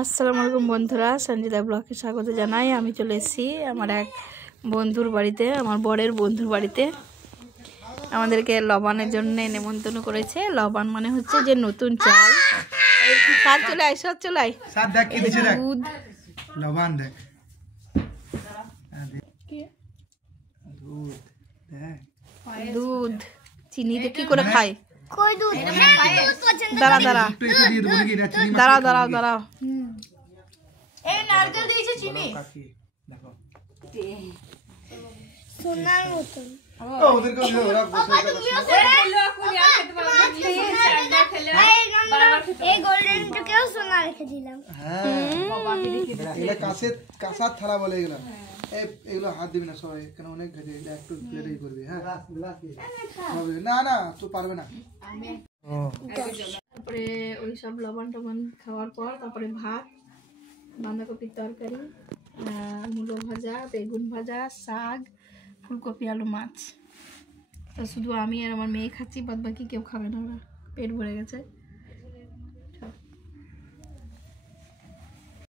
আসসালামু আলাইকুম বন্ধুরা, সঞ্জিতা ব্লগে স্বাগত জানাই। আমি চলে এসেছি আমার এক বন্ধুর বাড়িতে, আমার বরের বন্ধুর বাড়িতে। আমাদেরকে লবণের জন্য নেমন্তন্ন করেছে। লবণ মানে হচ্ছে যে নতুন চাল। সাত চলে আয়, সাত চলে আয়। দুধ, লবণ দেখ, দুধ, চিনি দিয়ে কি করে খায়? দাঁড়া দাঁড়া দাঁড়াও দাঁড়াও দাঁড়াও। নারকেল দিয়েছে, চিনি সোনার মতন। কাঁসার থালা বলে এগুলো, এগুলো হাত দিবি না সবাই, কেন অনেক ঘেটে একটু প্লেটেই করবি। হ্যাঁ না না তো পারবে না। তারপরে ওই সব লবণ টবণ খাওয়ার পর তারপরে ভাত, বাঁধাকপির তরকারি, মূলো ভাজা, বেগুন ভাজা, শাক, ফুলকপি, আলু, মাছ। তো শুধু আমি আর আমার মেয়ে খাচ্ছি, বাদ বাকি কেউ খাবে না, ওরা পেট ভরে গেছে।